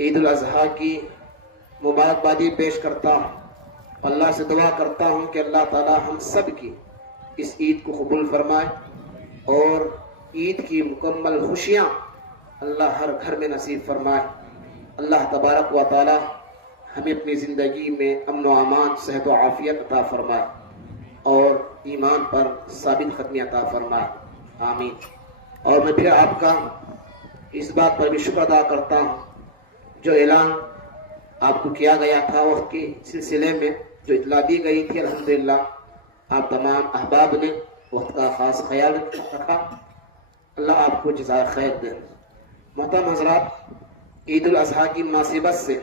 عید الاضحیٰ کی مبارکبادی پیش کرتا ہوں. اللہ سے دعا کرتا ہوں کہ اللہ تعالی ہم سب کی اس عید کو قبول فرمائے اور عید کی مکمل خوشیاں اللہ ہر گھر میں نصیب فرمائے. اللہ تبارک و تعالی ہمیں اپنی زندگی میں امن و امان، صحت و عافیت عطا فرمائے اور ایمان پر ثابت قدمی عطا فرمائے. آمین. اور میں پھر آپ کا اس بات پر بھی شکر ادا کرتا ہوں جو اعلان آپ کو کیا گیا تھا وقت کے سلسلے میں، جو اطلاع دی گئی تھی، الحمدللہ آپ تمام احباب نے وقت کا خاص خیال رکھا. اللہ آپ کو جزائے خیر دے. محترم حضرات، عید الاضحیٰ کی مناسبت سے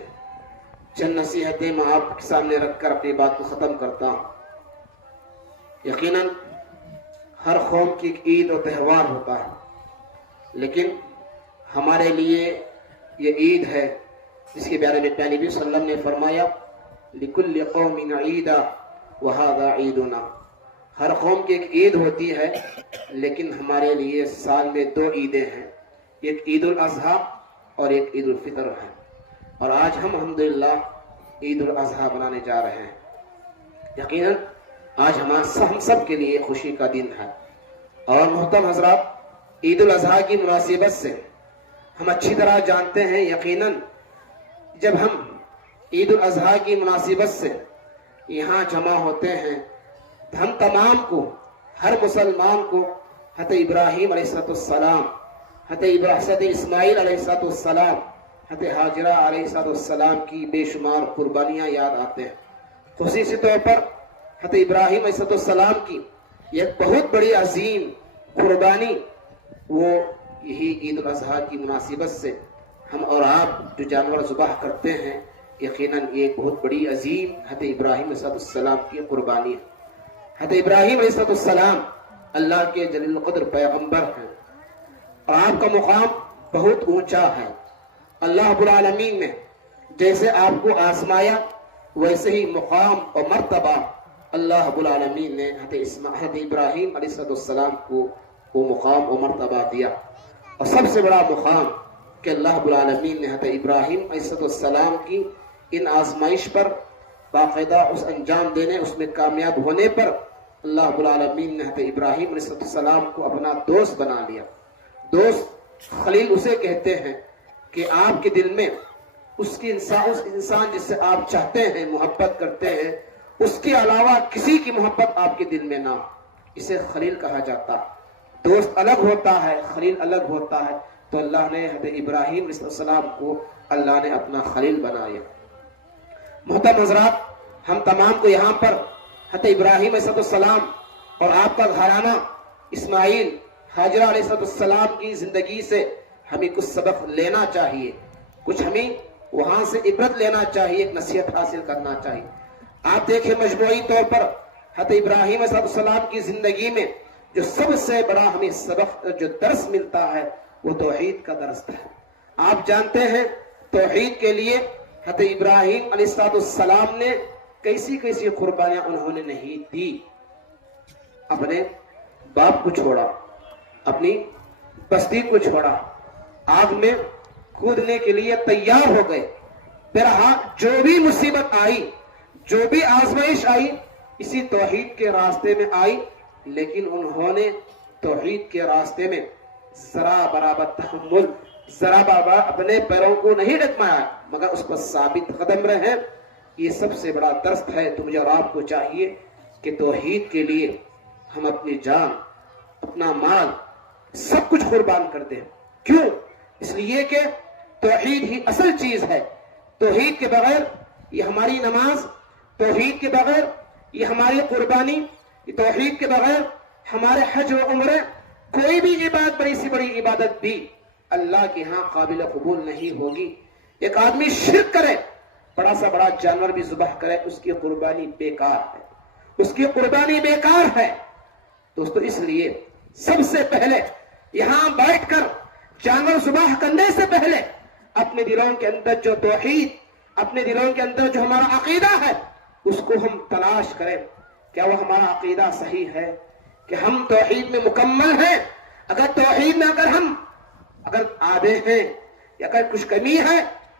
چند نصیحتیں میں آپ کے سامنے رکھ کر اپنی بات کو ختم کرتا ہوں. یقیناً ہر قوم کی ایک عید اور تہوار ہوتا ہے، لیکن ہمارے لیے یہ عید ہے جس کے بارے میں پیارے نبی صلی اللہ علیہ وسلم نے فرمایا لِكُلِّ قَوْمٍ عِيدًا وَهَذَا عِيدُنَا. ہر قوم کی ایک عید ہوتی ہے، لیکن ہمارے لیے سال میں دو عیدیں ہیں، ایک عید الاضحیٰ اور ایک عید الفطر ہے. اور آج ہم الحمدللہ عید الاضحیٰ بنانے جا رہے ہیں. یقیناً آج ہم سب کے لیے خوشی کا دن ہے. اور محترم حضرات، عید الاضحیٰ کی مناسبت سے ہم اچھی طرح جانتے ہیں، یقیناً جب ہم عید الاضحیٰ کی مناسبت سے یہاں جمع ہوتے ہیں تو ہم تمام کو، ہر مسلمان کو حضرت ابراہیم علیہ السلام، حضرت اسماعیل علیہ السلام، حضرت حاجرہ علیہ السلام کی بے شمار قربانیاں یاد آتے ہیں. خصوصی طور پر حضرت ابراہیم علیہ السلام کی ایک بہت بڑی عظیم قربانی، وہ یہی عید الاضحیٰ کی مناسبت سے ہم اور آپ جو جانور ذبح کرتے ہیں، یقیناً یہ بہت بڑی عظیم حضرت ابراہیم علیہ السلام کی قربانی ہے. حضرت ابراہیم علیہ السلام اللہ کے جلیل القدر پیغمبر ہیں اور آپ کا مقام بہت اونچا ہے. اللہ رب العالمین نے جیسے آپ کو آزمایا ویسے ہی مقام اور مرتبہ اللہ رب العالمین نے حضرت ابراہیم علیہ السلام کو وہ مقام و مرتبہ دیا. اور سب سے بڑا مقام کہ اللہ رب العالمین نے حضرت ابراہیم علیہ السلام کی ان آزمائش پر باقاعدہ اس انجام دینے، اس میں کامیاب ہونے پر اللہ رب العالمین نے حضرت ابراہیم علیہ السلام کو اپنا دوست بنا لیا. دوست، خلیل اسے کہتے ہیں کہ آپ کے دل میں اس انسان جس سے آپ چاہتے ہیں، محبت کرتے ہیں، اس کے علاوہ کسی کی محبت آپ کے دل میں نہ ہو، اسے خلیل کہا جاتا ہے. دوست الگ ہوتا ہے، خلیل الگ ہوتا ہے. تو اللہ نے حضرت ابراہیم علیہ السلام کو اللہ نے اپنا خلیل بنایا. محترم حضرات، ہم تمام کو یہاں پر حضرت ابراہیم علیہ السلام اور آپ کا گھرانہ اسماعیل، حاجرہ علیہ السلام کی زندگی سے ہمیں کچھ سبق لینا چاہیے، کچھ ہمیں وہاں سے عبرت لینا چاہیے، ایک نصیحت حاصل کرنا چاہیے. آپ دیکھیں مجموعی طور پر حضرت ابراہیم علیہ السلام کی زندگی میں جو سب سے بڑا ہمیں سبق، جو درس ملتا ہے، وہ توحید کا درس ہے. آپ جانتے ہیں توحید کے لیے حضرت ابراہیم علیہ السلام نے کیسی کیسی قربانیاں انہوں نے نہیں دی. اپنے باپ کو چھوڑا، اپنی بستی کو چھوڑا، آگ میں کودنے کے لیے تیار ہو گئے. بہرحال جو بھی مصیبت آئی، جو بھی آزمائش آئی، اسی توحید کے راستے میں آئی، لیکن انہوں نے توحید کے راستے میں ذرا برابر تحمل، ذرا برابر اپنے پیروں کو نہیں ڈگمایا، مگر اس پر ثابت قدم رہے. یہ سب سے بڑا درس ہے. تو مجھے اور آپ کو چاہیے کہ توحید کے لیے ہم اپنی جان، اپنا مال، سب کچھ قربان کر دیں. کیوں؟ اس لیے کہ توحید ہی اصل چیز ہے. توحید کے بغیر یہ ہماری نماز، توحید کے بغیر یہ ہماری قربانی، توحید کے بغیر ہمارے حج و عمرے، کوئی بھی عبادت، بڑی سی بڑی عبادت بھی اللہ کے ہاں قابل قبول نہیں ہوگی. ایک آدمی شرک کرے، بڑا سا بڑا جانور بھی ذبح کرے، اس کی قربانی بیکار ہے، اس کی قربانی بیکار ہے. دوستو، اس لیے سب سے پہلے یہاں بیٹھ کر جانور ذبح کرنے سے پہلے اپنے دلوں کے اندر جو توحید، اپنے دلوں کے اندر جو ہمارا عقیدہ ہے، اس کو ہم تلاش کریں. کیا وہ ہمارا عقیدہ صحیح ہے کہ ہم توحید میں مکمل ہیں؟ اگر توحید میں اگر آدھے ہیں یا اگر کچھ کمی ہے